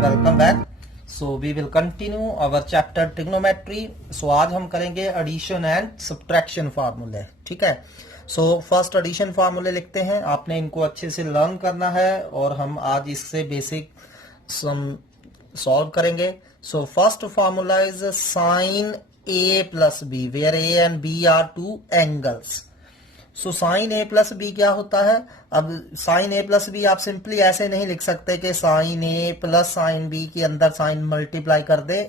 Welcome back. So we will continue our chapter trigonometry. सो आज हम करेंगे एडिशन एंड सब्ट्रैक्शन फार्मूले। ठीक है। सो फर्स्ट एडिशन फार्मूले लिखते हैं, आपने इनको अच्छे से लर्न करना है और हम आज इससे बेसिक सॉल्व करेंगे। So first formula is sine A plus B, where A and B are two angles. So sine A plus B क्या होता है? अब साइन ए प्लस बी आप सिंपली ऐसे नहीं लिख सकते कि sine A plus sine B के अंदर साइन मल्टीप्लाई कर दे।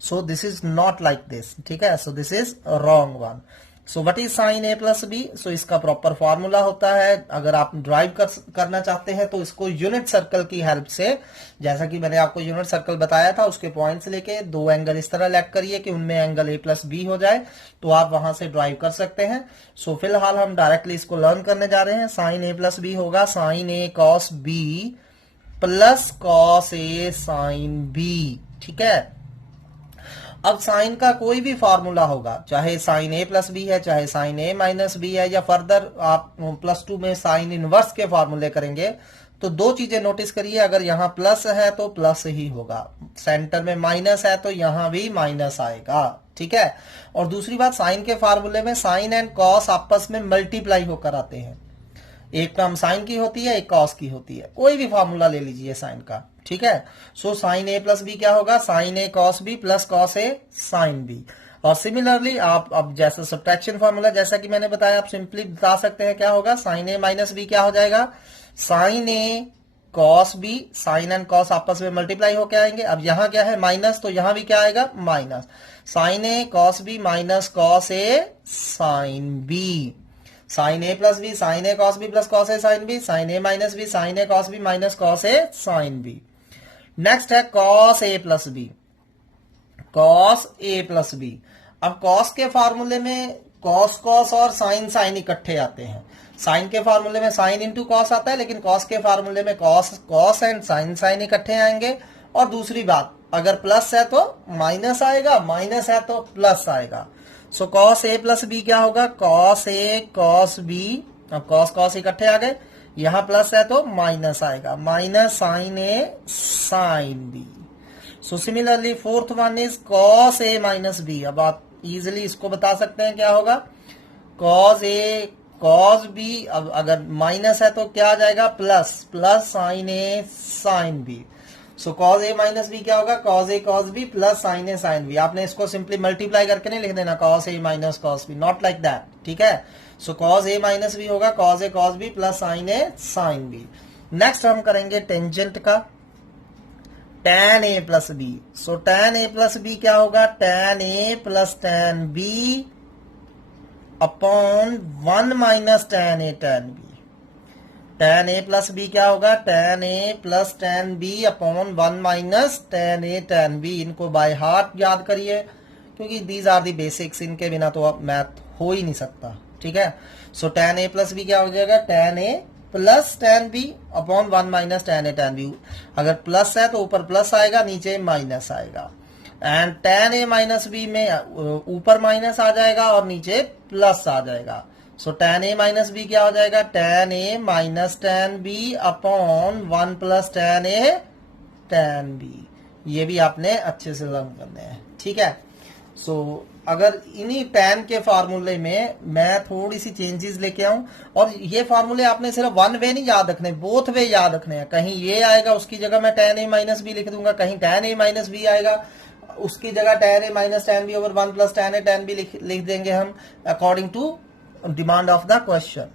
So this is not like this. ठीक है। So this is wrong one. So what is sine A plus B? सो इसका प्रॉपर फॉर्मूला होता है, अगर आप ड्राइव करना चाहते हैं तो इसको यूनिट सर्कल की हेल्प से, जैसा कि मैंने आपको यूनिट सर्कल बताया था, उसके पॉइंट्स लेके दो एंगल इस तरह लेट करिए कि उनमें एंगल ए प्लस बी हो जाए, तो आप वहां से ड्राइव कर सकते हैं। सो फिलहाल हम डायरेक्टली इसको लर्न करने जा रहे हैं। साइन ए प्लस बी होगा sign A cos B plus cos A sine B. ठीक है। अब साइन का कोई भी फार्मूला होगा, चाहे साइन ए प्लस बी है, चाहे साइन ए माइनस बी है, या फर्दर आप +2 में साइन इनवर्स के फार्मूले करेंगे, तो दो चीजें नोटिस करिए। अगर यहाँ प्लस है तो प्लस ही होगा, सेंटर में माइनस है तो यहां भी माइनस आएगा। ठीक है। और दूसरी बात, साइन के फार्मूले में साइन एंड कॉस आपस में मल्टीप्लाई होकर आते हैं। एक टर्म साइन की होती है, एक कॉस की होती है। कोई भी फार्मूला ले लीजिए साइन का। ठीक है। सो साइन ए प्लस बी क्या होगा? Sign A cos B plus cos A sine B. और सिमिलरली आप अब जैसा सब्ट्रैक्शन फार्मूला, जैसा कि मैंने बताया, आप सिंपली बता सकते हैं क्या होगा। साइन ए माइनस बी क्या हो जाएगा? Sine A cos B, sine and cos आपस में मल्टीप्लाई होकर आएंगे। अब यहां क्या है? माइनस, तो यहां भी क्या आएगा? Minus. Sine A cos B minus cos A sine B. Sine A plus B sine A cos B plus cos A sine B. Sine A minus B sine A cos B minus cos A sine B. Next है cos A plus B, cos A plus B. अब cos के फार्मूले में cos cos और sign sine इकट्ठे आते हैं। Sign के फार्मूले में साइन इंटू कॉस आता है, लेकिन कॉस के फार्मूले में cos cos and sine sine इकट्ठे आएंगे। और दूसरी बात, अगर प्लस है तो माइनस आएगा, माइनस है तो प्लस आएगा। सो कॉस ए प्लस बी क्या होगा? Cos A cos B. अब कॉस कॉस इकट्ठे आ गए, यहां प्लस है तो माइनस आएगा, minus sine A sine B. So similarly fourth one is cos A minus B. अब आप इजिली इसको बता सकते हैं क्या होगा? Cos A cos B. अब अगर माइनस है तो क्या आ जाएगा? Plus, plus sine A sine B. So cos A minus B क्या होगा? Cos A cos B plus sine A sine B. आपने इसको सिंपली मल्टीप्लाई करके नहीं लिख देना cos A minus cos B, not like that. ठीक है। So cos A minus B होगा cos A cos B plus sine A sine B. Next हम करेंगे टेंजेंट का, tan A plus B. So tan A plus B क्या होगा? tan A plus tan B upon 1 minus tan A tan B. tan A plus B क्या होगा? tan A plus tan B upon 1 minus tan A tan B. इनको by heart याद करिए, क्योंकि these are the basics, इनके बिना तो अब मैथ हो ही नहीं सकता। ठीक है। So tan A plus B क्या हो जाएगा? tan A plus tan B upon 1 minus tan A tan B. अगर प्लस है तो ऊपर प्लस आएगा, नीचे माइनस आएगा। And tan A minus B में ऊपर माइनस आ जाएगा और नीचे प्लस आ जाएगा। So tan A minus B क्या हो जाएगा? tan A minus tan B upon 1 plus tan A tan B. ये भी आपने अच्छे से लर्न करने हैं। ठीक है। सो अगर इन्हीं tan के फार्मूले में मैं थोड़ी सी चेंजेस लेके आऊं, और ये फार्मूले आपने सिर्फ वन वे नहीं याद रखने, बोथ वे याद रखने हैं। कहीं ये आएगा उसकी जगह मैं tan ए माइनस बी लिख दूंगा, कहीं tan ए माइनस बी आएगा उसकी जगह tan A minus tan B over 1 plus tan A tan B लिख देंगे हम, according to demand of the question.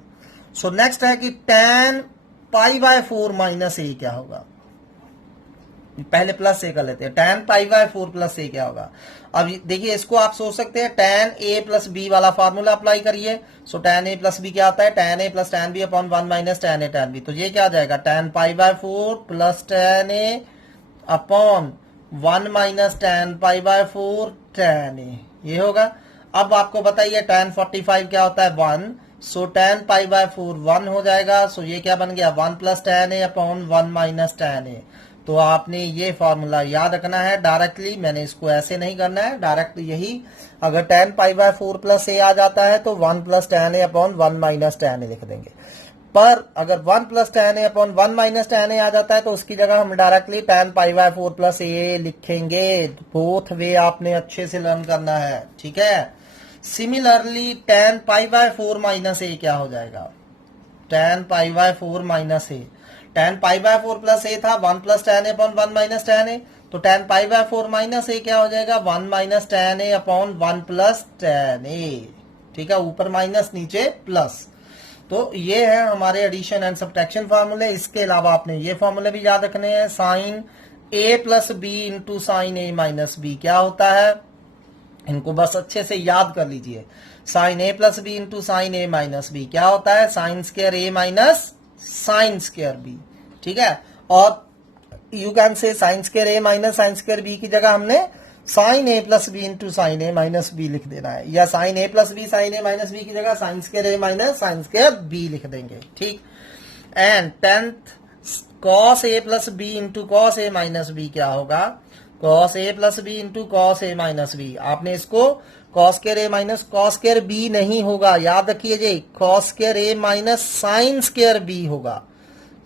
So next है कि tan pi by 4 minus A क्या होगा? पहले प्लस ए कर लेते हैं। tan pi by 4 plus A क्या होगा? अब देखिए, इसको आप सोच सकते हैं tan ए प्लस बी वाला फार्मूला अप्लाई करिए। So tan A plus B क्या आता है? tan A plus tan B upon 1 minus tan A tan B. तो ये क्या आ जाएगा? tan pi by 4 plus tan A upon 1 minus tan pi by 4 tan A, ये होगा। अब आपको बताइए tan 45 क्या होता है? 1। सो tan पाई बाय 4 1 हो जाएगा। सो ये क्या बन गया? 1 plus tan A upon 1 minus tan ए। तो आपने ये फॉर्मूला याद रखना है डायरेक्टली, मैंने इसको ऐसे नहीं करना है, डायरेक्ट यही। अगर tan pi by 4 plus A आ जाता है तो 1 plus tan A upon 1 minus tan A लिख देंगे। पर अगर 1 plus tan A upon 1 minus tan A आ जाता है तो उसकी जगह हम directly tan pi by 4 plus A लिखेंगे। बोथ वे आपने अच्छे से लर्न करना है, ठीक है। Similarly tan pi by 4 minus A क्या हो जाएगा, tan pi by 4 minus A, tan pi by 4 plus A था 1 plus tan A upon 1 minus tan A, तो tan pi by 4 minus A क्या हो जाएगा 1 minus tan A upon 1 plus tan A, ठीक है, ऊपर माइनस नीचे प्लस। तो ये है हमारे एडिशन एंड सब्ट्रैक्शन फार्मूले। इसके अलावा आपने ये फार्मूले भी याद रखने हैं। Sign A plus B into sine A minus B क्या होता है, इनको बस अच्छे से याद कर लीजिए। Sine A plus B into sine A minus B क्या होता है, sine square A minus sine square B, ठीक है। और you can say sine square A minus sine square B की जगह हमने sine A plus B into sine A minus B लिख देना है, या sine A plus B sine A minus B की जगह sine square A minus sine square B लिख देंगे, ठीक। And 10th cos A plus B into cos A minus B क्या होगा, cos A plus B into cos A minus B. आपने इसको cos square A minus cos square B नहीं होगा, याद रखिए जी, cos square A minus sine square B होगा,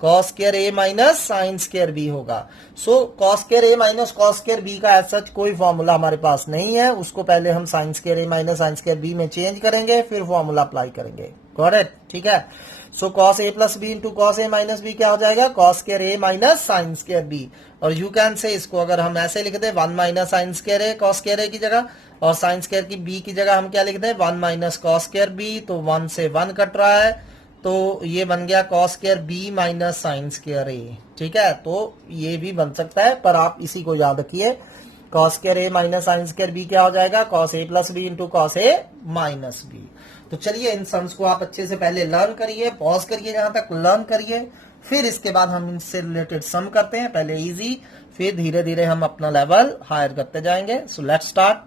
cos square A minus sine square B होगा। So cos square A minus cos square B का ऐसा कोई फॉर्मूला हमारे पास नहीं है, उसको पहले हम sign square A minus sine square B में चेंज करेंगे, फिर फॉर्मूला अप्लाई करेंगे, करेक्ट, ठीक है। So cos A plus B into cos A minus B क्या हो जाएगा, cos square A minus sine square B. और यू कैन से इसको अगर हम ऐसे लिख दें 1 माइनस साइन स्क्वायर ए कॉस स्क्वायर ए की जगह, और साइन स्क्वायर की बी की जगह हम क्या लिख दें 1 माइनस कॉस स्क्वायर बी, तो 1 से 1 कट रहा है, तो ये बन गया cos square B minus sine square A, ठीक है। तो ये भी बन सकता है, पर आप इसी को याद रखिए, cos square A minus sine square B क्या हो जाएगा, cos A plus B into cos A minus b. तो चलिए इन सम्स को आप अच्छे से पहले लर्न करिए, पॉज करिए जहां तक लर्न करिए, फिर इसके बाद हम इनसे रिलेटेड सम करते हैं। पहले इजी, फिर धीरे धीरे हम अपना लेवल हायर करते जाएंगे। So let's start.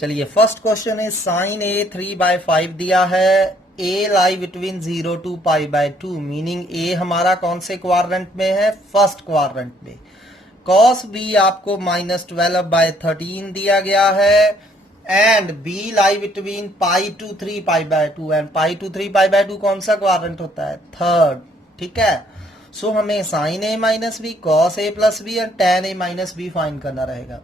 चलिए फर्स्ट क्वेश्चन है, साइन ए 3/5 दिया है, A lie between 0 to pi by 2, meaning A हमारा कौन से क्वाड्रेंट में है, फर्स्ट क्वाड्रेंट में। कॉस बी आपको -12/13 दिया गया है, and B lie between pi to 3 pi by 2, and pi to 3 pi by 2 कौन सा क्वाड्रेंट होता है, थर्ड, ठीक है। सो हमें sine A minus B, cos A plus B and tan A minus B find करना रहेगा।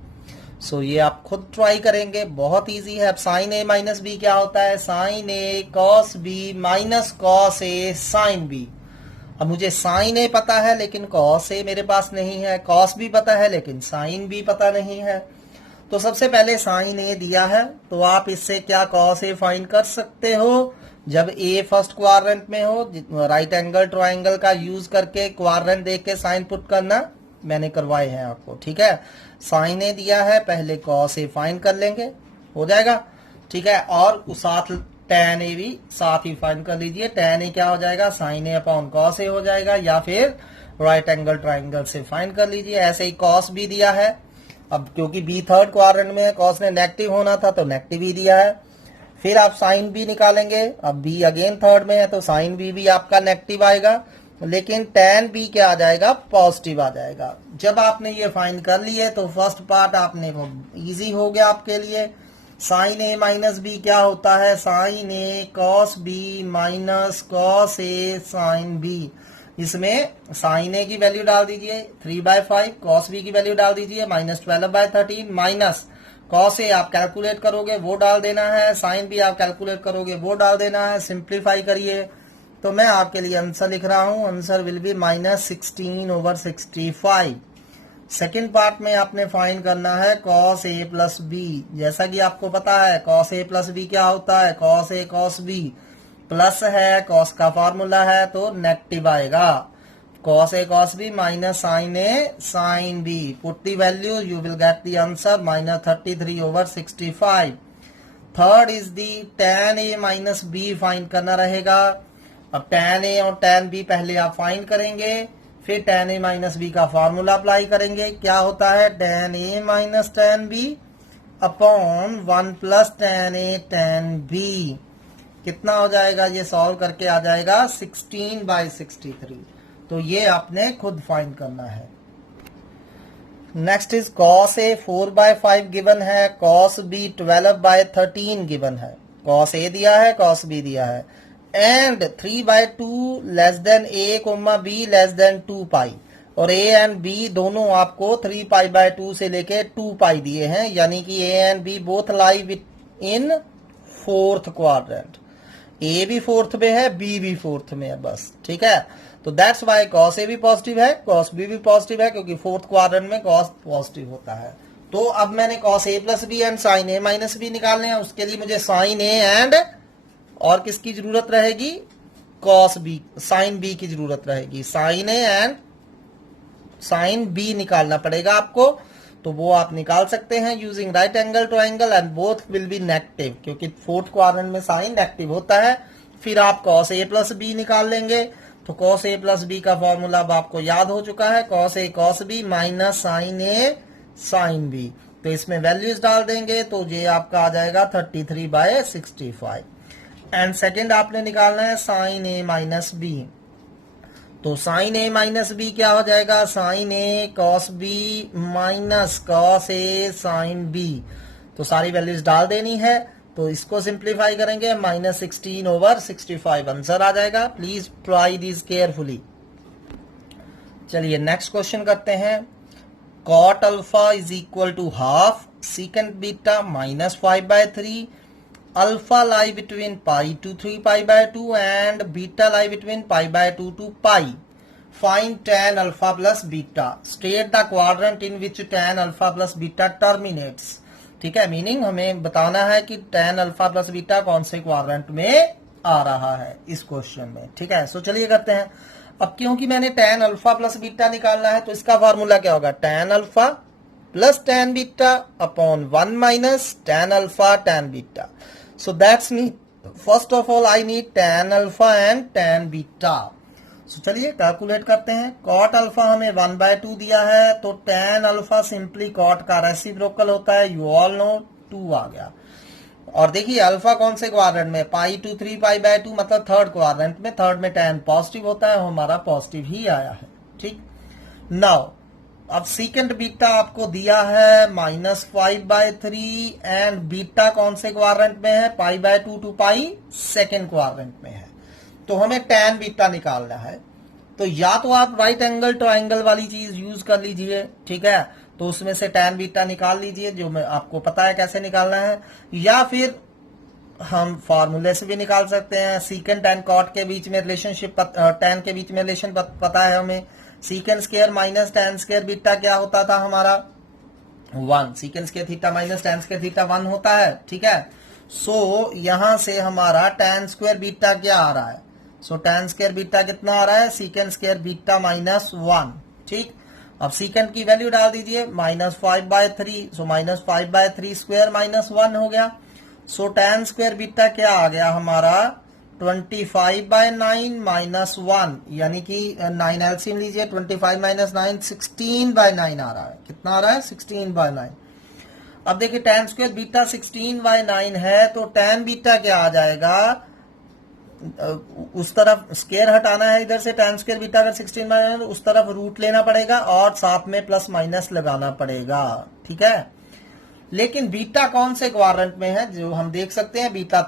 सो ये आप खुद ट्राई करेंगे, बहुत इजी है। अब साइन ए माइनस बी क्या होता है, sine A cos B minus cos A sine B. अब मुझे साइन ए पता है लेकिन कॉस ए मेरे पास नहीं है, कॉस भी पता है लेकिन साइन भी पता नहीं है। तो सबसे पहले साइन ए दिया है, तो आप इससे क्या कॉस ए फाइंड कर सकते हो, जब ए फर्स्ट क्वाड्रेंट में हो, राइट एंगल ट्राइंगल का यूज करके क्वाड्रेंट देख के साइन पुट करना, मैंने करवाए हैं आपको, ठीक है। साइन ए दिया है, पहले कॉस ए फाइंड कर लेंगे, हो जाएगा, ठीक है। और साथ टेन ए भी साथ ही फाइंड कर लीजिए। टेन ए क्या हो जाएगा, sine A upon cos A हो जाएगा, या फिर राइट एंगल ट्राइंगल से फाइंड कर लीजिए। ऐसे ही कॉस भी दिया है, अब क्योंकि बी थर्ड क्वाड्रेंट में है, कॉस ने नेगेटिव होना था तो नेगेटिव ही दिया है। फिर आप साइन बी निकालेंगे, अब बी अगेन थर्ड में है तो साइन बी भी आपका नेगेटिव आएगा, लेकिन tan बी क्या आ जाएगा, पॉजिटिव आ जाएगा। जब आपने ये फाइंड कर लिए तो फर्स्ट पार्ट आपने इजी हो गया आपके लिए। साइन ए माइनस बी क्या होता है, sine A cos B minus cos A sine B. इसमें साइन ए की वैल्यू डाल दीजिए 3/5, कॉस बी की वैल्यू डाल दीजिए -12/13, माइनस कॉस ए आप कैलकुलेट करोगे वो डाल देना है, साइन बी आप कैलकुलेट करोगे वो डाल देना है। सिंप्लीफाई करिए तो मैं आपके लिए आंसर लिख रहा हूं, answer will be -16/65। Second part में आपने फाइंड करना है कॉस ए प्लस बी। जैसा कि आपको पता है कॉस ए प्लस बी क्या होता है, cos A cos B, plus है कॉस का फॉर्मूला है तो नेगेटिव आएगा, cos a cos b minus sin a sin b. Put the value, you will get the answer -33/65. Third is the tan a minus b find करना रहेगा। अब tan a और tan b पहले आप find करेंगे, फिर tan a minus b का formula apply करेंगे। क्या होता है, tan a minus tan b upon 1 plus tan a tan b। कितना हो जाएगा, ये सॉल्व करके आ जाएगा 16/63। तो ये आपने खुद फाइंड करना है। Next is cos a 4/5 given है, cos b 12/13 गिवन है। cos a दिया है, cos b दिया है, and 3/2 less than a comma b less than 2 pi, और ए एंड बी दोनों आपको 3π/2 से लेके 2 पाई दिए हैं, यानी कि A and B both lie in fourth quadrant. A भी फोर्थ में है, बी भी फोर्थ में है, बस ठीक है। तो दैट्स वाई कॉस ए भी पॉजिटिव है, कॉस बी भी पॉजिटिव है, क्योंकि फोर्थ क्वाड्रेंट में कॉस पॉजिटिव होता है। तो अब मैंने cos A plus B and sine A minus b निकालने हैं। उसके लिए मुझे साइन ए एंड और किसकी जरूरत रहेगी, कॉस बी, साइन बी की जरूरत रहेगी। Sine a and sine b निकालना पड़ेगा आपको, तो वो आप निकाल सकते हैं using right angle triangle and both will be negative, क्योंकि फोर्थ क्वाड्रेंट में साइन नेगेटिव होता है। फिर आप कॉस ए प्लस बी निकाल लेंगे। तो कॉस ए प्लस बी का फॉर्मूला अब आपको याद हो चुका है, cos A cos B minus sine A sine B. तो इसमें वैल्यूज डाल देंगे तो ये आपका आ जाएगा 33/65। एंड सेकेंड आपने निकालना है साइन ए माइनस बी। तो साइन ए माइनस बी क्या हो जाएगा, sine A cos B minus cos A sine B. तो सारी वैल्यूज डाल देनी है। तो इसको सिंप्लीफाई करेंगे, -16/65 आंसर आ जाएगा। Please try this carefully. चलिए नेक्स्ट क्वेश्चन करते हैं। Cot alpha is equal to half secant beta -5/3, alpha lie between pi to 3π/2 and beta lie between π/2 to pi. Find tan alpha plus beta. State the quadrant in which tan alpha plus beta terminates. ठीक है, meaning हमें बताना है कि tan alpha plus beta कौन से quadrant में आ रहा है इस क्वेश्चन में। ठीक है, सो चलिए करते हैं। अब क्योंकि मैंने tan alpha plus beta निकालना है, तो इसका फॉर्मूला क्या होगा, tan alpha plus tan beta upon 1 minus tan alpha tan beta. So that's me. First of all, I need tan alpha and tan beta. So चलिए कैलकुलेट करते हैं। cot alpha हमें 1/2 दिया है, तो tan अल्फा सिंपली cot का reciprocal होता है, यू ऑल नो 2 आ गया। और देखिए अल्फा कौन से क्वाड्रेंट में, पाई टू 3π/2 मतलब थर्ड क्वाड्रेंट में, थर्ड में tan पॉजिटिव होता है, हमारा पॉजिटिव ही आया है। ठीक, नाउ अब सीकेंट बीटा आपको दिया है -5/3 एंड बीटा कौन से क्वाड्रेंट में है, π/2 टू पाई सेकेंड क्वाड्रेंट में है। तो हमें tan बीटा निकालना है। तो या तो आप राइट एंगल ट्रायंगल वाली चीज यूज कर लीजिए, ठीक है, तो उसमें से tan बीटा निकाल लीजिए, जो मैं आपको पता है कैसे निकालना है, या फिर हम फॉर्मूले से भी निकाल सकते हैं। सीकेंट एंड कॉट के बीच में रिलेशनशिप, tan के बीच में रिलेशन पता है हमें। Secant square minus tan square beta क्या होता था हमारा, 1। Secant square theta minus tan square theta 1 होता है। ठीक है, सो यहां से हमारा tan स्क्वायर बीटा क्या आ रहा है, सो tan स्क्वायर बीटा कितना आ रहा है, सीकेंट स्क्वायर बीटा -1। ठीक, अब सीकेंट की वैल्यू डाल दीजिए, -5/3, सो -5/3 स्क्वायर -1 हो गया। सो tan स्क्वायर बीटा क्या आ गया हमारा, 25/9 -1, यानी कि 9 एलसीएम लीजिए, 25 - 9 16/9 आ रहा है। कितना आ रहा है, 16/9। अब देखिए tan स्क्वायर बीटा 16/9 है, तो tan बीटा क्या आ जाएगा, उस तरफ स्क्वायर हटाना है इधर से, tan स्क्वायर बीटा अगर 16/9 उस तरफ रूट लेना पड़ेगा और साथ में प्लस माइनस लगाना पड़ेगा। ठीक है, लेकिन बीटा कौन से क्वाड्रेंट में है, जो हम देख सकते हैं बीटा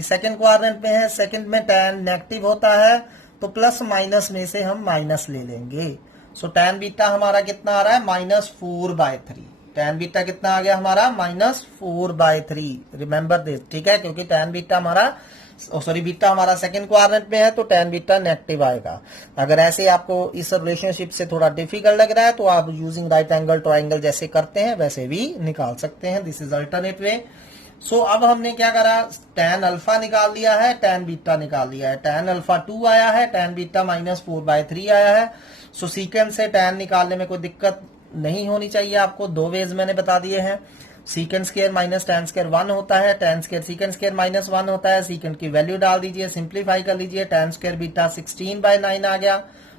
सेकंड क्वाड्रेंट में है। सेकंड में tan नेगेटिव होता है, तो प्लस माइनस में से हम माइनस ले लेंगे। सो tan बीटा हमारा कितना आ रहा है, -4/3। tan बीटा कितना आ गया हमारा, -4/3। रिमेंबर दिस, ठीक है, क्योंकि tan बीटा हमारा बीटा हमारा सेकंड क्वाड्रेंट में है, तो tan बीटा नेगेटिव आएगा। अगर ऐसे आपको इस रिलेशनशिप से थोड़ा डिफिकल्ट लग रहा है, तो आप यूजिंग राइट एंगल ट्रायंगल जैसे करते हैं वैसे भी निकाल सकते हैं। This is alternate way. So अब हमने क्या करा, tan अल्फा निकाल लिया है, tan बीटा निकाल लिया है। tan अल्फा 2 आया है, tan बीटा -4/3 आया है। सो सीकेंट से tan निकालने में कोई दिक्कत नहीं होनी चाहिए आपको। 2 वेज मैंने बता दिए हैं। Secant square minus tan square 1 होता है, tan स्क्वायर सीकेंट स्क्वायर -1 होता है। सीकेंट की वैल्यू डाल दीजिए, सिंप्लीफाई कर लीजिए, tan स्क्वायर बीटा 16/9 आ गया।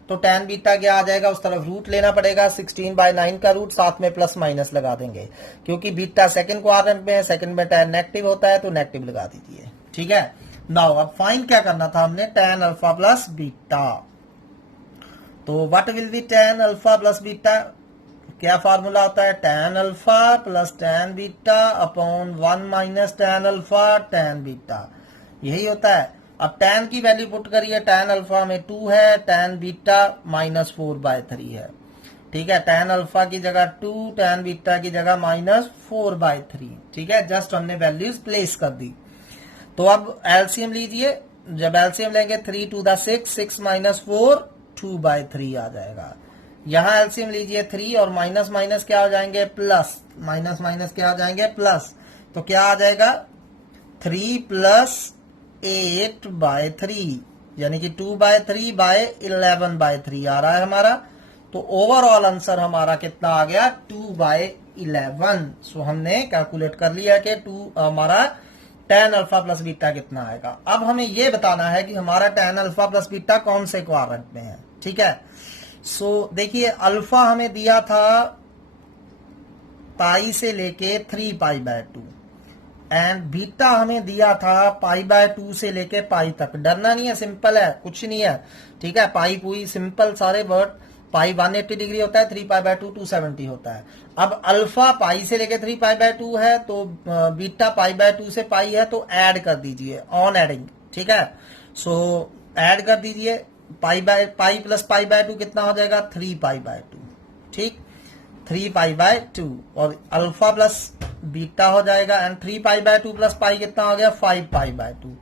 तो tan बीटा क्या आ जाएगा, उस तरफ रूट लेना पड़ेगा, 16/9 का रूट, साथ में प्लस माइनस लगा देंगे, क्योंकि बीटा सेकंड क्वाड्रेंट में है, सेकंड में tan नेगेटिव होता है, तो नेगेटिव लगा दीजिए। ठीक है, नाउ अब फाइंड क्या करना था हमने, tan अल्फा प्लस बीटा। तो what will be tan alpha plus beta, क्या फार्मूला होता है, tan alpha plus tan beta upon 1 minus tan alpha tan beta, यही होता है। अब tan की वैल्यू पुट करिए, tan अल्फा में 2 है, tan बीटा -4/3 है, ठीक है। tan अल्फा की जगह 2, tan बीटा की जगह -4/3, ठीक है। जस्ट हमने वैल्यूज प्लेस कर दी। तो अब एलसीएम लीजिए, जब एलसीएम लेंगे 3 to the 6, 6 - 4 2/3 आ जाएगा। यहां एलसीएम लीजिए 3 और माइनस माइनस क्या हो जाएंगे, प्लस, माइनस माइनस क्या हो जाएंगे, प्लस। तो क्या आ जाएगा 3 + 8/3 यानी कि 2/3/11/3 आ रहा है हमारा। तो ओवरऑल आंसर हमारा कितना आ गया, 2/11। सो हमने कैलकुलेट कर लिया कि 2 हमारा tan अल्फा प्लस बीटा कितना आएगा। अब हमें यह बताना है कि हमारा tan अल्फा प्लस बीटा कौन से क्वाड्रेंट में है, ठीक है। सो देखिए अल्फा हमें दिया था पाई से लेके 3π/2 एंड बीटा हमें दिया था π/2 से लेके पाई तक। डरना नहीं है, सिंपल है, कुछ नहीं है, ठीक है। पाई पूरी सिंपल सारे वर्ड, पाई 180 डिग्री होता है, 3π/2 270 होता है। अब अल्फा पाई से लेके 3π/2 है, तो बीटा π/2 से पाई है, तो ऐड कर दीजिए, ऑन एडिंग, ठीक है। सो ऐड कर दीजिए, पाई प्लस π/2 कितना हो जाएगा, 3π/2, ठीक, 3π/2 और अल्फा प्लस बीटा हो जाएगा एंड 3π/2 प्लस पाई कितना हो गया, 5π/2।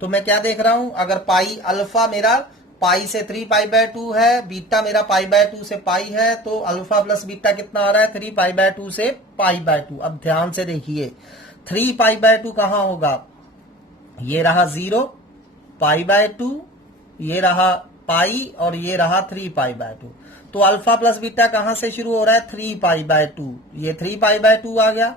तो मैं क्या देख रहा हूं, अगर पाई अल्फा मेरा पाई से 3π/2 है, बीटा मेरा π/2 से पाई है, तो अल्फा प्लस बीटा कितना आ रहा है, 3π/2 से π/2। अब ध्यान से देखिए 3π/2 कहां होगा, ये रहा 0, π/2, ये रहा पाई और ये रहा 3π/2। तो अल्फा प्लस बीटा कहां से शुरू हो रहा है, 3π/2। ये 3π/2 आ गया,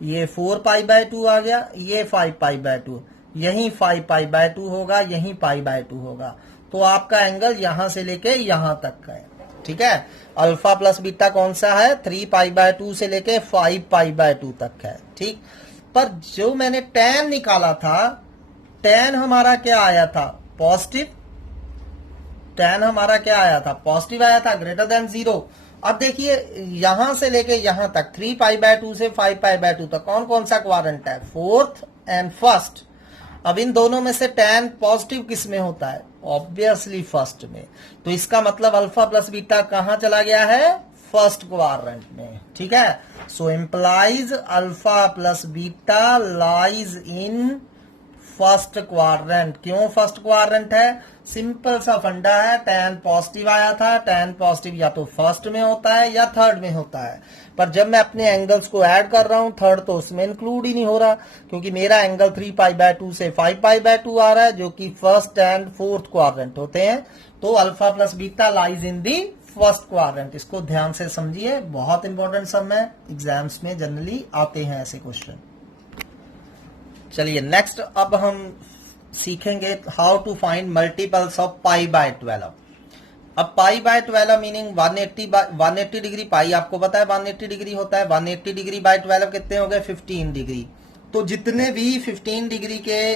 ये 4π/2 आ गया, ये 5π/2, यही 5π/2 होगा, यही π/2 होगा। तो आपका एंगल यहां से लेके यहां तक है, ठीक है। अल्फा प्लस बीटा कौन सा है, 3π/2 से लेके 5π/2 तक है, ठीक। पर जो मैंने tan निकाला था, tan हमारा क्या आया था, पॉजिटिव। tan हमारा क्या आया था, पॉजिटिव आया था, ग्रेटर देन 0। अब देखिए यहां से लेके यहां तक 3π/2 से 5π/2 तक कौन कौन सा क्वाड्रेंट है, फोर्थ एंड फर्स्ट। अब इन दोनों में से tan पॉजिटिव किस में होता है, ऑब्वियसली फर्स्ट में। तो इसका मतलब अल्फा प्लस बीटा कहां चला गया है, फर्स्ट क्वाड्रेंट में, ठीक है। So implies alpha plus beta lies in first quadrant. क्यों फर्स्ट क्वाड्रेंट है, सिंपल सा फंडा है, tan पॉजिटिव आया था, tan पॉजिटिव या तो फर्स्ट में होता है या थर्ड में होता है। पर जब मैं अपने एंगल्स को ऐड कर रहा हूं, थर्ड तो उसमें इंक्लूड ही नहीं हो रहा, क्योंकि मेरा एंगल 3π/2 से 5π/2 आ रहा है, जो कि फर्स्ट एंड फोर्थ क्वाड्रेंट होते हैं। तो alpha plus beta lies in the first quadrant. इसको ध्यान से समझिए, बहुत इंपॉर्टेंट सम है, एग्जाम्स में जनरली आते हैं ऐसे क्वेश्चन। चलिए नेक्स्ट अब हम सीखेंगे how to find multiples of π/12। अब π/12 मीनिंग 180 डिग्री, पाई आपको पता है 180 डिग्री होता है, 180 डिग्री बाय 12 कितने हो गए, 15 डिग्री। तो जितने भी 15 डिग्री के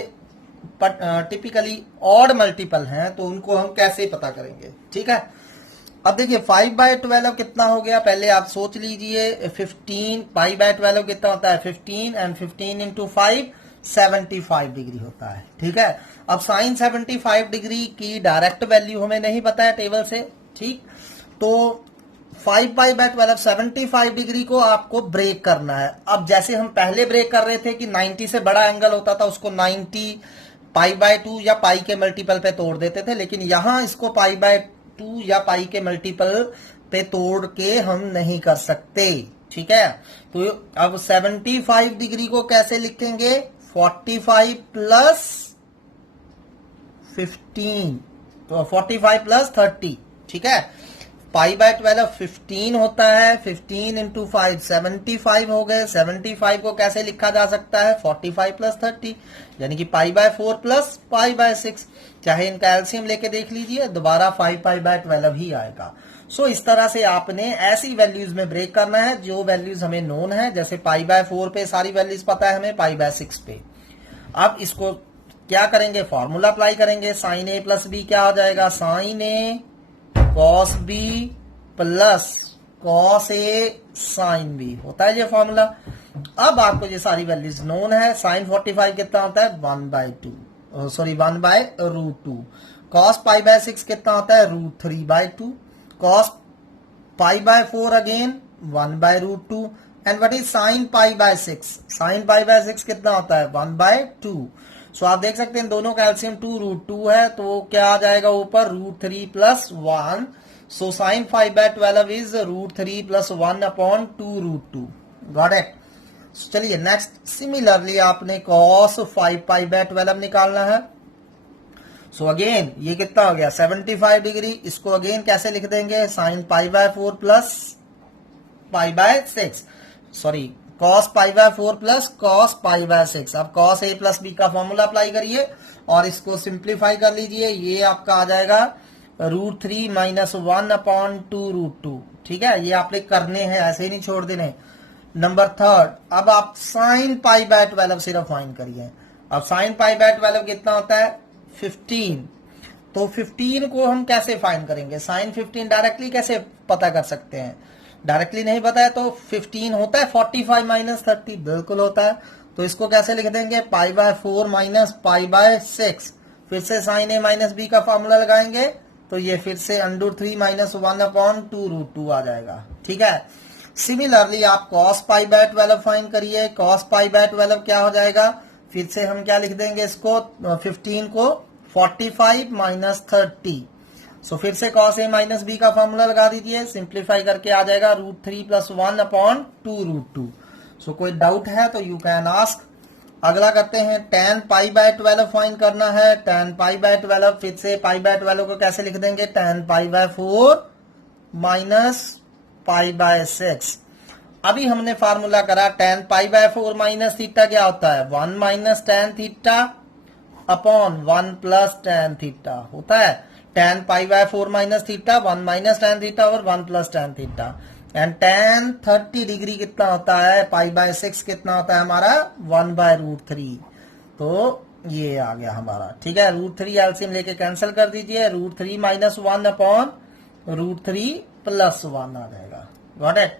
टिपिकली ऑड मल्टीपल हैं, तो उनको हम कैसे पता करेंगे, ठीक है। अब देखिए 5/12 कितना हो गया, पहले आप सोच लीजिए। 15 π/12 कितना होता है, 15 एंड 15 इंटू 5 75 डिग्री होता है, ठीक है। अब साइन 75 डिग्री की डायरेक्ट वैल्यू हमें नहीं पता है टेबल से, ठीक। तो 5π/12 75 डिग्री को आपको ब्रेक करना है। अब जैसे हम पहले ब्रेक कर रहे थे कि 90 से बड़ा एंगल होता था, उसको 90 π/2 या पाई के मल्टीपल पे तोड़ देते थे, लेकिन यहां इसको π/2 या पाई के मल्टीपल पे तोड़ के हम नहीं कर सकते, ठीक है। तो अब 75 डिग्री को कैसे लिखेंगे, 45 प्लस 15, तो 45 प्लस 30, ठीक है। π/12 15 होता है, 15 इंटू 5 75 हो गए। 75 को कैसे लिखा जा सकता है, 45 प्लस 30, यानी कि π/4 प्लस π/6। चाहे इनका एलसीएम लेके देख लीजिए, दोबारा 5π/12 ही आएगा। सो इस तरह से आपने ऐसी वैल्यूज में ब्रेक करना है जो वैल्यूज हमें नोन है, जैसे π/4 पे सारी वैल्यूज पता है हमें, π/6 पे। अब इसको क्या करेंगे, फॉर्मूला अप्लाई करेंगे, साइन ए प्लस बी क्या हो जाएगा, sine A cos B plus cos A sine B होता है ये फॉर्मूला। अब आपको ये सारी वैल्यूज नोन है। साइन 45 कितना होता है, 1/2, सॉरी 1/√2। cos π/6 कितना होता है √3/2। cos π/4 again 1/√2 and what is sin π/6? sin π/6 कितना होता है 1/2। सो आप देख सकते हैं दोनों का एलसीएम 2√2 है, तो क्या आ जाएगा ऊपर √3 + 1। सो sin 5/12 इज √3 + 1/2√2। Got it. चलिए नेक्स्ट, सिमिलरली आपने cos 5π/12 निकालना है। सो अगेन ये कितना हो गया 75 डिग्री। इसको अगेन कैसे लिख देंगे sin π/4 + π/6, सॉरी cos π/4 + cos π/6। अब cos a + b का फॉर्मूला अप्लाई करिए और इसको सिंप्लीफाई कर लीजिए। ये आपका आ जाएगा √3 - 1/2√2। ठीक है, ये आपने करने हैं, ऐसे ही नहीं छोड़ देने। नंबर थर्ड, अब आप sin π/12 सिर्फ फाइंड करिए। अब sin π/12 कितना होता है 15। तो 15 को हम कैसे फाइंड करेंगे? sin 15 डायरेक्टली कैसे पता कर सकते हैं? डायरेक्टली नहीं पता है तो 15 होता है 45 - 30, बिल्कुल होता है। तो इसको कैसे लिख देंगे π/4 - π/6। फिर से sin a - b का फॉर्मूला लगाएंगे तो ये फिर से √3 - 1/2√2 आ जाएगा। ठीक है, सिमिलरली आप cos π/12 फाइंड करिए। cos π/12 क्या हो जाएगा? फिर से हम क्या लिख देंगे इसको 15 को 45 - 30। सो फिर से cos a - b का फॉर्मूला लगा दीजिए, सिंप्लीफाई करके आ जाएगा √3 + 1/2√2। सो कोई डाउट है तो यू कैन आस्क। अगला करते हैं tan π/12 फाइंड करना है। tan π/12 फिर से π/12 को कैसे लिख देंगे tan π/4 - π/6। अभी हमने फार्मूला करा tan π/4 - थीटा क्या होता है 1 - tan theta upon 1 + tan theta होता है। tan π/4 - थीटा 1 - tan थीटा और 1 + tan theta. And tan 30 degree कितना होता है π/6 कितना होता है हमारा 1/√3। तो ये आ गया हमारा। ठीक है, √3 एलसीएम लेके कैंसिल कर दीजिए, √3 - 1/√3 + 1 आ जाएगा। Got it.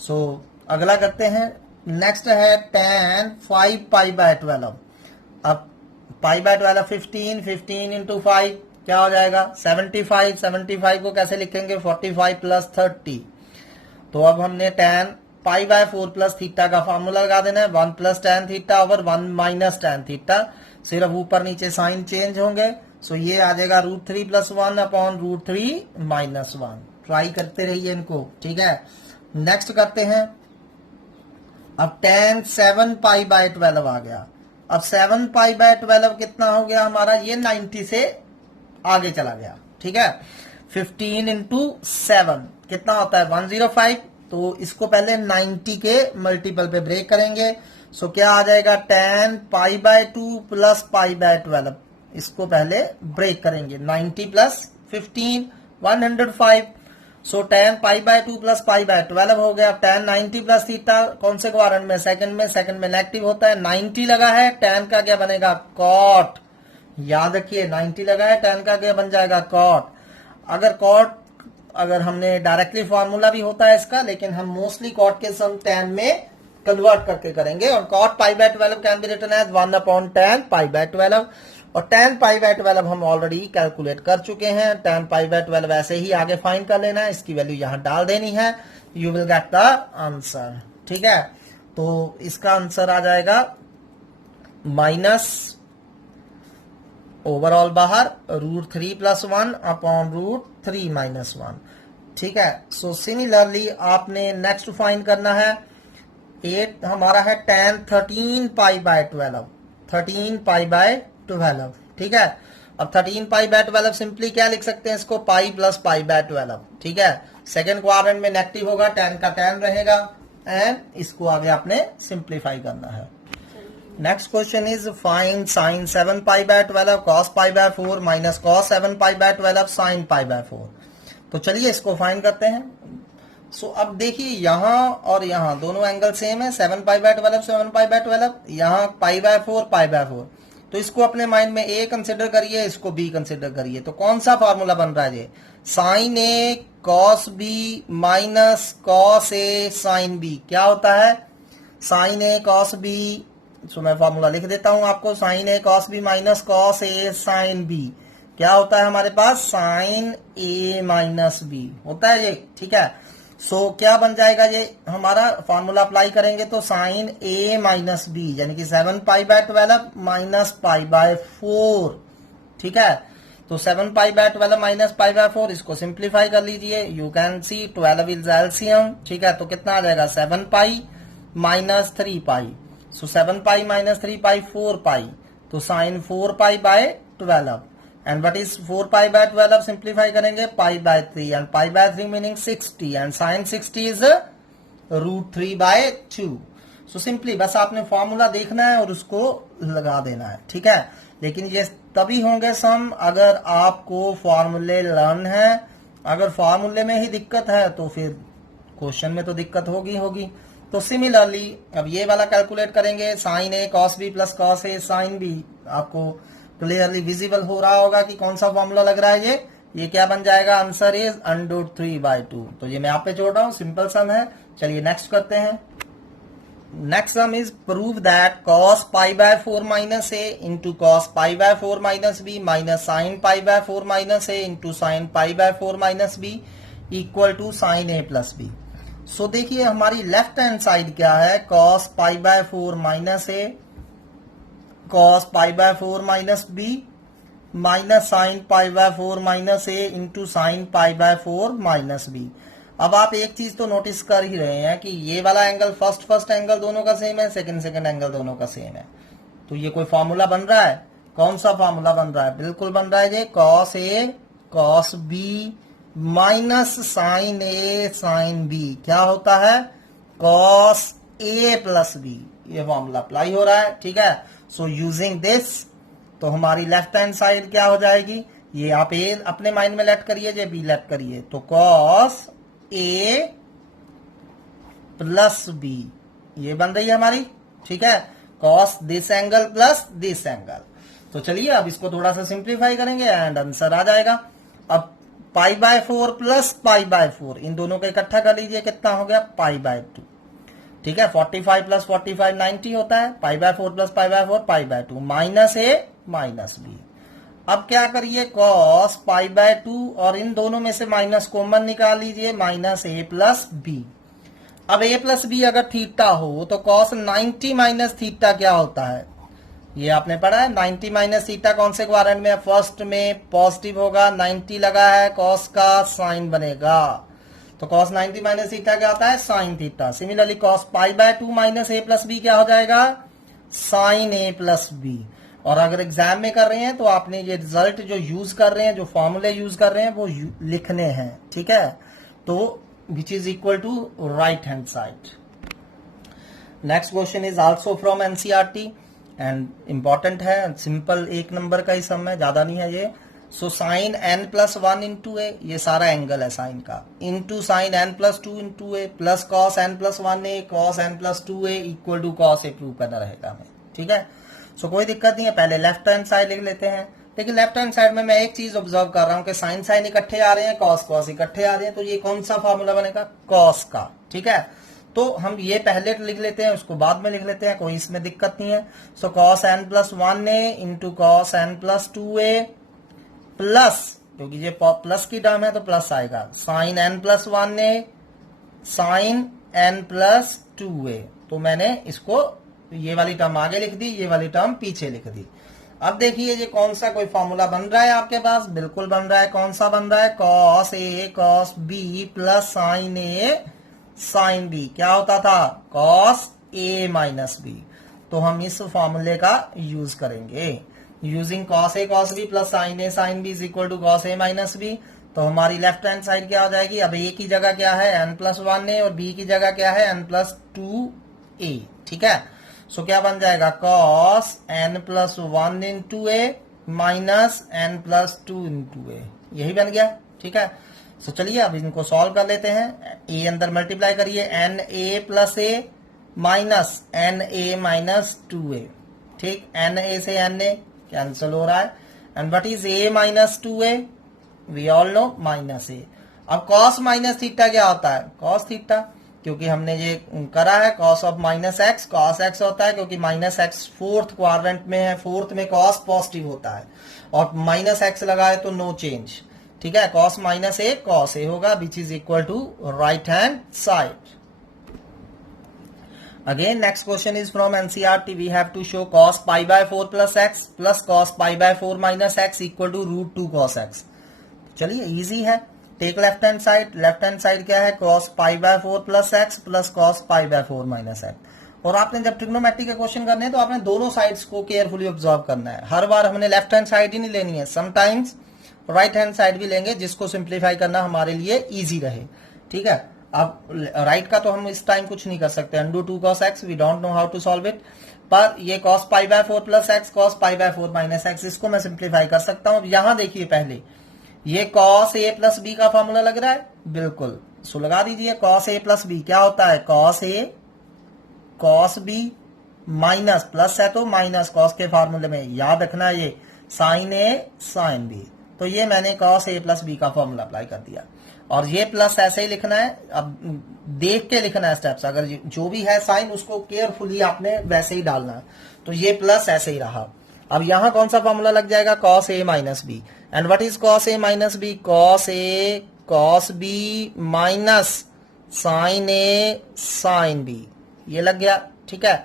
सो अगला करते हैं, नेक्स्ट है tan 5π/12। अब π/12 15 × 5 क्या हो जाएगा 75। 75 को कैसे लिखेंगे 45 + 30। तो अब हमने tan π/4 + थीटा का फॉर्मूला लगा देना है 1 + tan थीटा और 1 - tan थीटा। सिर्फ ऊपर नीचे साइन चेंज होंगे। सो ये आ जाएगा √3 + 1/√3 - 1। ट्राई करते रहिए इनको। ठीक है, नेक्स्ट करते हैं। अब tan 7π/12 आ गया। अब 7π/12 कितना हो गया हमारा, ये 90 से आगे चला गया। ठीक है, 15 × 7 कितना होता है 105। तो इसको पहले 90 के मल्टीपल पे ब्रेक करेंगे। सो क्या आ जाएगा tan π/2 + π/12। इसको पहले ब्रेक करेंगे 90 + 15 105। सो tan π/2 + π/12 हो गया। tan 90 + थीटा कौन से क्वाड्रेंट में, सेकंड में। सेकंड में नेगेटिव होता है, 90 लगा है, tan का क्या बनेगा cot। याद रखिए 90 लगा है, tan का क्या बन जाएगा cot। अगर cot, अगर हमने डायरेक्टली फॉर्मूला भी होता है इसका, लेकिन हम मोस्टली cot के सम tan में कन्वर्ट करके करेंगे। और cot π/12 can be written as 1/tan π/12। और tan π/12 हम ऑलरेडी कैलकुलेट कर चुके हैं। tan π/12 ऐसे ही आगे फाइंड कर लेना है, इसकी वैल्यू यहां डाल देनी है, you will get the answer. ठीक है, तो इसका आंसर आ जाएगा माइनस ओवरऑल बाहर √3 + 1/√3 - 1। ठीक है, सो सिमिलरली आपने नेक्स्ट फाइंड करना है 8 हमारा है tan 13π/12। 13π/12। ठीक है, अब 13π/12 सिंपली क्या लिख सकते हैं इसको π + π/12। ठीक है, सेकेंड क्वाड्रेंट में नेगेटिव होगा, tan का tan रहेगा एंड इसको आगे आपने सिंप्लीफाई करना है। Next question is find sin 7π/12 cos π/4 minus cos 7π/12 sin π/4। तो चलिए इसको फाइंड करते हैं। सो अब देखिए यहां और यहां दोनों एंगल सेम है, 7π/12 7π/12, यहाँ π/4 π/4। तो इसको अपने माइंड में a कंसिडर करिए, इसको b कंसिडर करिए। तो कौन सा फॉर्मूला बन रहा है ये sin a cos b minus cos a sin b क्या होता है sin a cos b सो मैं फॉर्मूला लिख देता हूं आपको, sign A cos B minus cos A sine B क्या होता है हमारे पास, साइन ए माइनस बी होता है ये, ठीक है। सो क्या बन जाएगा ये हमारा, फॉर्मूला अप्लाई करेंगे तो साइन ए माइनस बी यानी कि 7π/12 माइनस π/4, ठीक है। तो 7π/12 माइनस π/4, इसको सिंप्लीफाई कर लीजिए, you can see 12 is LCM, ठीक है। तो कितना आ जाएगा 7π माइनस 3π, सो 7π माइनस 3π 4π, तो sine 4π/12 and what is 4π/12 simplify करेंगे π/3 and π/3 meaning 60 and sine 60 is √3/2। So simply बस आपने फॉर्मूला देखना है और उसको लगा देना है, ठीक है। लेकिन ये तभी होंगे सम अगर आपको फॉर्मूले लर्न है, अगर फॉर्मूले में ही दिक्कत है तो फिर क्वेश्चन में तो दिक्कत होगी। तो सिमिलरली अब ये वाला कैलकुलेट करेंगे, sign A cos B plus cos A sine B, आपको क्लियरली विजिबल हो रहा होगा कि कौन सा फॉर्मूला लग रहा है ये क्या बन जाएगा, आंसर इज √3/2। तो ये मैं आप पे छोड़ रहा हूं, सिंपल सम है। चलिए नेक्स्ट करते हैं। Next sum is prove that cos π/4 minus A into cos π/4 minus B minus sine π/4 minus A into sine π/4 minus B equal to sine A plus B. So देखिए हमारी लेफ्ट हैंड साइड क्या है, cos π/4 minus A cos π/4 minus B minus sine π/4 minus A into sine π/4 minus B. अब आप एक चीज तो notice कर ही रहे हैं कि ये वाला एंगल फर्स्ट एंगल दोनों का सेम है, सेकंड एंगल दोनों का सेम है। तो ये कोई फॉर्मूला बन रहा है, कौन सा फॉर्मूला बन रहा है, बिल्कुल बन रहा है ये cos a cos B minus sine A sine B क्या होता है, cos ए प्लस बी। ये फॉर्मूला अप्लाई हो रहा है, ठीक है। सो यूजिंग दिस तो हमारी लेफ्ट हैंड साइड क्या हो जाएगी, ये आप ए अपने माइंड में लेट करिए, ये बी लेट करिए, तो cos ए प्लस बी ये बन रही है हमारी, ठीक है, cos this angle plus this angle. तो चलिए अब इसको थोड़ा सा सिंप्लीफाई करेंगे एंड आंसर आ जाएगा। अब π/4 प्लस π/4 इन दोनों को इकट्ठा कर लीजिए, कितना हो गया π/2, ठीक है। 45 प्लस 45 90 होता है, π/4 प्लस π/4 π/2 माइनस ए माइनस बी। अब क्या करिए, cos π/2 और इन दोनों में से माइनस कॉमन निकाल लीजिए, माइनस ए प्लस बी। अब ए प्लस बी अगर थीटा हो तो cos 90 माइनस थीटा क्या होता है, ये आपने पढ़ा है। 90 माइनस थीटा कौन से क्वाड्रेंट में है, फर्स्ट में पॉजिटिव होगा, 90 लगा है, cos का साइन बनेगा, तो cos 90 माइनस थीटा क्या होता है, sine theta. Similarly cos π/2 minus A plus B क्या हो जाएगा, साइन ए प्लस बी। और अगर एग्जाम में कर रहे हैं तो आपने ये रिजल्ट जो यूज कर रहे हैं, जो फॉर्मूले यूज कर रहे हैं वो लिखने हैं, ठीक है। तो which is equal to right hand side. Next question is also from NCERT and important है, सिंपल एक नंबर का ही सम है, ज्यादा नहीं है ये। So sine n plus 1 into A, ये सारा एंगल है साइन का, into sine n plus 2 into A plus cos n plus 1 A cos n plus 2 A equal to cos A prove करना रहेगा हमें, ठीक है। सो कोई दिक्कत नहीं है, पहले लेफ्ट हैंड साइड लिख लेते हैं। लेकिन लेफ्ट हैंड साइड में मैं एक चीज ऑब्जर्व कर रहा हूं कि साइन साइन इकट्ठे आ रहे हैं, कॉस कॉस इकट्ठे आ रहे हैं, तो ये कौन सा फॉर्मूला बनेगा, कॉस का, ठीक है। तो हम ये पहले लिख लेते हैं, उसको बाद में लिख लेते हैं, कोई इसमें दिक्कत नहीं है। सो कॉस n प्लस 1 ए इंटू कॉस n प्लस 2 ए प्लस, क्योंकि ये प्लस की टर्म है तो प्लस आएगा, साइन n प्लस 1 ए साइन n प्लस 2 ए। तो मैंने इसको ये वाली टर्म आगे लिख दी, ये वाली टर्म पीछे लिख दी। अब देखिए ये कौन सा कोई फॉर्मूला बन रहा है आपके पास, बिल्कुल बन रहा है, कौन सा बन रहा है, cos a cos b plus sine A sine B क्या होता था, cos ए माइनस बी। तो हम इस फॉर्मूले का यूज करेंगे, using cos a cos b plus sine b is equal to cos a minus b. तो हमारी लेफ्ट हैंड साइड क्या हो जाएगी, अब ए की जगह क्या है n प्लस 1 ए और बी की जगह क्या है n प्लस 2 ए, ठीक है। सो क्या बन जाएगा, cos n प्लस 1 इंटू ए माइनस n प्लस 2 इंटू ए, यही बन गया, ठीक है। सो चलिए अब इनको सॉल्व कर लेते हैं। ए अंदर मल्टीप्लाई करिए, n ए प्लस ए माइनस n ए माइनस 2 ए, ठीक, n ए से n ए कैंसिल हो रहा है, and what is a minus 2 A, we all know minus A. अब cos माइनस थीटा क्या होता है, cos थीटा, क्योंकि हमने ये करा है cos of minus x, cos x होता है क्योंकि माइनस एक्स फोर्थ क्वाड्रेंट में है, फोर्थ में cos पॉजिटिव होता है और माइनस एक्स लगाए तो नो चेंज, ठीक है। cos minus A cos a होगा which is equal to right hand side. Again, next question is from NCERT. We have to show cos pi by 4 plus x plus cos pi by 4 minus x equal to root 2 cos x. चलिए easy है। Take left hand side, left hand side क्या है cos pi by 4 plus x plus cos pi by 4 minus x। और आपने जब trigonometry के question करने हैं तो आपने दोनों साइड्स को केयरफुली ऑब्जर्व करना है। हर बार हमने लेफ्ट हैंड साइड ही नहीं लेनी है, समटाइम्स राइट हैंड साइड भी लेंगे जिसको सिंप्लीफाई करना हमारे लिए इजी रहे, ठीक है। अब राइट का तो हम इस टाइम कुछ नहीं कर सकते, undo 2 cos x, we don't know how to solve it, पर ये cos pi by 4 plus x cos pi by 4 minus x इसको मैं सिंप्लीफाई कर सकता हूं। अब यहां देखिए पहले ये cos a plus b का फॉर्मूला लग रहा है, बिल्कुल, सो लगा दीजिए cos a plus b क्या होता है cos a cos b minus plus है तो माइनस cos के फॉर्मूले में याद रखना ये sin a sin b, तो ये मैंने cos a plus b का फॉर्मूला अप्लाई कर दिया और ये प्लस ऐसे ही लिखना है। अब देख के लिखना है स्टेप्स, अगर जो भी है साइन उसको केयरफुली आपने वैसे ही डालना है, तो ये प्लस ऐसे ही रहा। अब यहां कौन सा फॉर्मूला लग जाएगा cos a minus b, and what is cos a minus b cos a cos b minus sin a sin b, ये लग गया, ठीक है।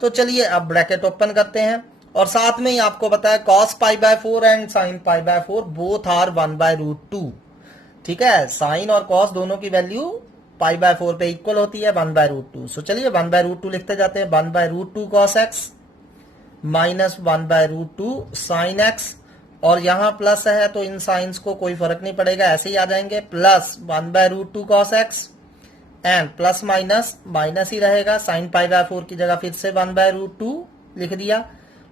तो चलिए अब ब्रैकेट ओपन करते हैं और साथ में ही आपको बताया cos pi by 4 and sin pi by 4 both are 1 by root 2, ठीक है। साइन और कॉस दोनों की वैल्यू पाई बाय 4 पे इक्वल होती है 1 बाय रूट 2। सो चलिए 1 बाय रूट 2 लिखते जाते हैं, 1 by root 2 cos x minus 1 by root 2 sin x, और यहां प्लस है तो इन साइंस को कोई फर्क नहीं पड़ेगा, ऐसे ही आ जाएंगे, plus 1 by root 2 cos x and plus minus minus ही रहेगा, साइन पाई बाय 4 की जगह फिर से 1 बाय रूट 2 लिख दिया।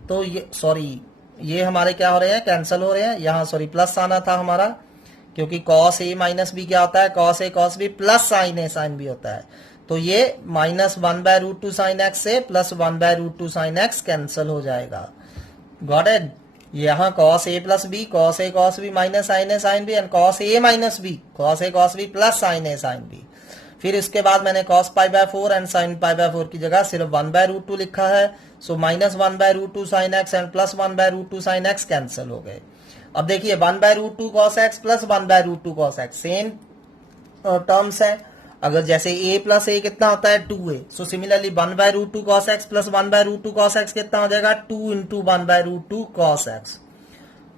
तो ये सॉरी ये हमारे क्या हो रहे हैं, कैंसिल हो रहे हैं, यहाँ सॉरी प्लस आना था हमारा, क्योंकि cos a माइनस बी क्या होता है cos a cos b plus sin a sin b होता है, तो ये minus 1 by root 2 sin x से plus 1 by root 2 sin x cancel हो जाएगा, गॉट इट। यहाँ cos a plus b cos a cos b minus sin a sin b and cos a minus b cos a cos b plus sin a sin b। फिर इसके बाद मैंने cos pi by 4 and sin pi by 4 की जगह सिर्फ 1 by root 2 लिखा है, so minus 1 by root 2 sin x and plus 1 by root 2 sin x cancel हो गए। अब देखिए 1 by root 2 cos x plus 1 by root 2 cos x same terms है, अगर जैसे a प्लस a कितना होता है 2a, so similarly 1 by root 2 cos x plus 1 by root 2 cos x कितना हो जाएगा 2 into 1 by root 2 cos x,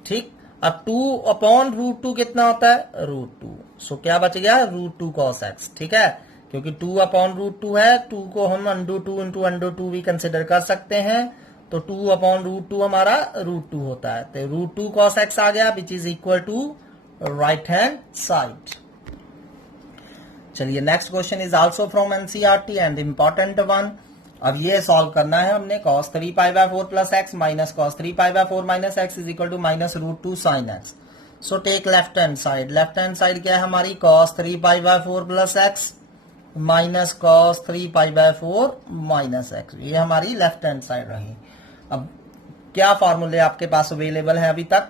ठीक। अब 2 अपॉन रूट 2 कितना होता है रूट 2, सो क्या बच गया रूट 2 cos x, ठीक है, क्योंकि 2 अपॉन रूट 2 है, 2 को हम अंडू 2 इंटू अंडू 2 भी कंसिडर कर सकते हैं, तो 2 अपॉन रूट 2 हमारा रूट 2 होता है, तो रूट 2 cos x आ गया which is equal to right hand side. चलिए next question is also from NCERT and important one. अब ये सॉल्व करना है हमने, cos 3 pi by 4 plus x minus cos 3 pi by 4 minus x is equal to minus root 2 sin x। So take left hand side, left hand side क्या है हमारी cos 3 pi by 4 plus x minus cos 3 pi by 4 minus x, ये हमारी left hand side रही। अब क्या फॉर्मूले आपके पास अवेलेबल है अभी तक,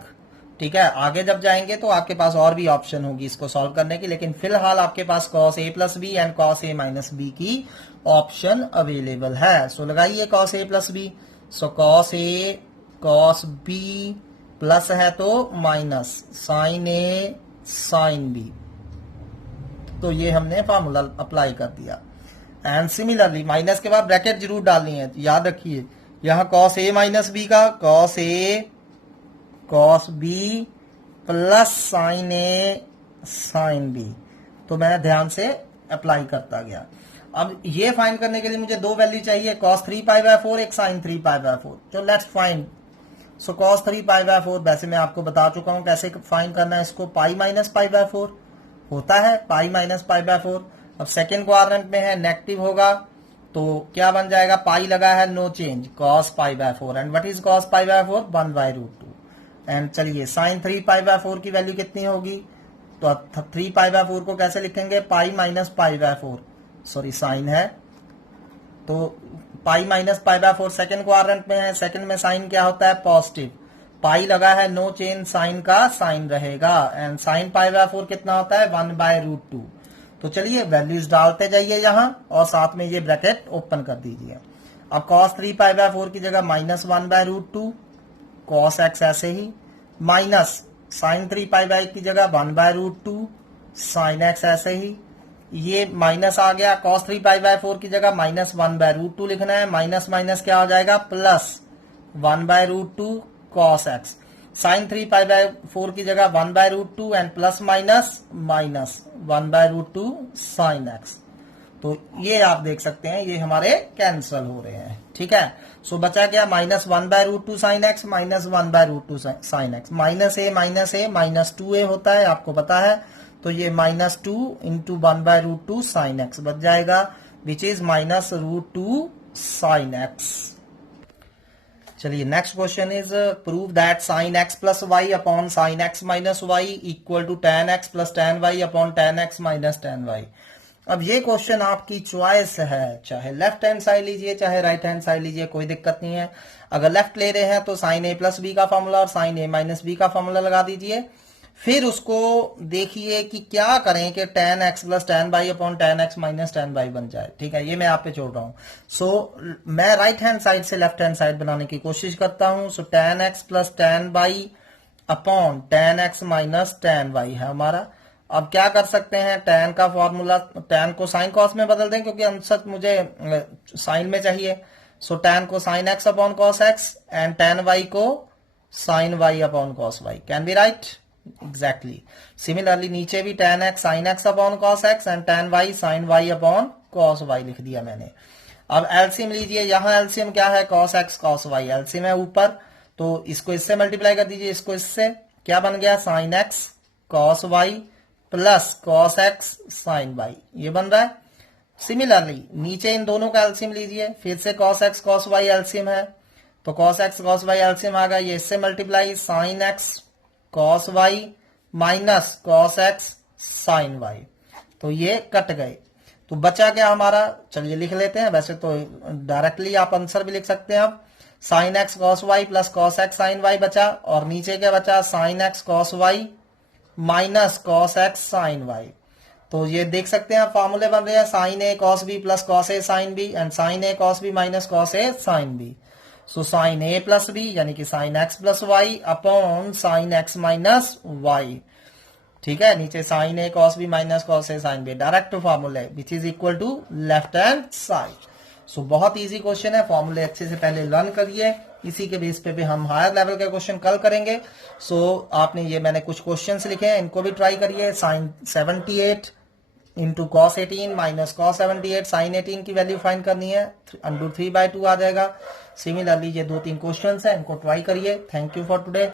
ठीक है, आगे जब जाएंगे तो आपके पास और भी ऑप्शन होगी इसको सॉल्व करने की, लेकिन फिलहाल आपके पास cos a plus B and cos a minus B की ऑप्शन अवेलेबल है। सो लगाइए cos a plus B, so cos a cos b plus है तो minus sin a sin b, तो ये हमने फॉर्मूला अप्लाई कर दिया। एंड सिमिलरली माइनस के बाद ब्रैकेट जरूर डालनी है, याद रखिए यहां cos a माइनस बी का cos a cos b plus sin a sin b, तो मैं ध्यान से अप्लाई करता गया। अब ये फाइंड करने के लिए मुझे दो वैल्यू चाहिए, cos 3 pi by 4 एक sin 3 pi by 4, तो let's find. So cos 3 pi by 4 वैसे मैं आपको बता चुका हूं कैसे फाइंड करना है इसको, पाई माइनस पाई बाय 4 होता है, पाई माइनस पाई बाय 4। अब सेकेंड क्वाड्रेंट में है नेगेटिव होगा तो क्या बन जाएगा, पाई लगा है no change cos pi by 4 and what is cos pi by 4 1 by root 2। And चलिए sin 3 पाई बाय 4 की वैल्यू कितनी होगी, तो 3 पाई बाय 4 को कैसे लिखेंगे, pi minus pi by 4, sorry sine है तो pi minus pi by 4 second quadrant में है, सेकेंड में साइन क्या होता है पॉजिटिव, पाई लगा है नो चेंज साइन का साइन रहेगा, एंड साइन पाई बाय 4 कितना होता है 1 बाय रूट 2। तो चलिए वैल्यूज डालते जाइए यहाँ और साथ में ये ब्रैकेट ओपन कर दीजिए। अब cos 3π/4 की जगह -1/√2 cos x ऐसे ही, माइनस sin 3π की जगह 1/√2 sin x ऐसे ही, ये माइनस आ गया, cos 3π/4 की जगह -1/√2 लिखना है, माइनस माइनस क्या हो जाएगा प्लस 1/√2 cos x, sin 3π/4 की जगह 1/√2 and plus minus minus 1/√2 sin x। तो ये आप देख सकते हैं ये हमारे कैंसल हो रहे हैं, ठीक है। सो बचा क्या -1/√2 sin x minus 1/√2 sin x, minus -2a होता है आपको पता है, तो ये -2 इंटू 1/√2 sin x बच जाएगा विच इज -√2 sin x। चलिए next question is prove that sin x plus y upon sin x minus y equal to tan x plus tan y upon tan x minus tan y। अब ये question आपकी choice है, चाहे left hand side लीजिए चाहे right hand side लीजिए, कोई दिक्कत नहीं है। अगर लेफ्ट ले रहे हैं तो sin a प्लस b का फॉर्मूला और sin a माइनस b का फॉर्मूला लगा दीजिए, फिर उसको देखिए कि क्या करें कि tan x plus tan y upon tan x minus tan y बन जाए, ठीक है। ये मैं आप पे छोड़ रहा हूं। सो मैं राइट हैंड साइड से लेफ्ट हैंड साइड बनाने की कोशिश करता हूं। सो tan x plus tan y upon tan x minus tan y है हमारा। अब क्या कर सकते हैं, tan का फॉर्मूला, tan को sin cos में बदल दें क्योंकि अंशत मुझे sin में चाहिए। सो tan को sin x upon cos x and tan y को sin y upon cos y, can be right exactly. Similarly नीचे भी tan x sin x upon cos x and tan y sin y upon cos y लिख दिया मैंने। अब LCM लीजिए, यहाँ LCM क्या है cos x cos y, LCM है ऊपर, तो इसको इससे मल्टीप्लाई कर दीजिए, इसको इससे, क्या बन गया sin x cos y plus cos x sin y, ये बन रहा है। सिमिलरली नीचे इन दोनों का एलसीएम लीजिए, फिर से cos x cos y LCM है, तो cos x cos y LCM आ गया, ये इससे multiply sin x cos y minus cos x sin y, तो ये कट गए। तो बचा क्या हमारा, चलिए लिख लेते हैं, वैसे तो डायरेक्टली आप आंसर भी लिख सकते हैं। अब sin x cos y plus cos x sin y बचा, और नीचे क्या बचा sin x cos y minus cos x sin y। तो ये देख सकते हैं फॉर्मूले बन रहे हैं sin a cos b plus cos a sin b and sin a cos b minus cos a sin b। So sin a plus b यानी कि sin x plus y upon sin x minus y, ठीक है। नीचे sin a cos b minus cos a sin b direct फॉर्मूले which is equal to left hand side. So बहुत easy question है, फॉर्मूले अच्छे से पहले लर्न करिए, इसी के बेस पे भी हम हायर लेवल के क्वेश्चन कल करेंगे। सो आपने ये मैंने कुछ क्वेश्चंस लिखे हैं, इनको भी ट्राई करिए। sin 78 into cos 18 minus cos 78 sin 18 की वैल्यू फाइंड करनी है, √3/2 आ जाएगा। सिमिलरली ये 2-3 क्वेश्चंस हैं, इनको ट्राई करिए। Thank you for today.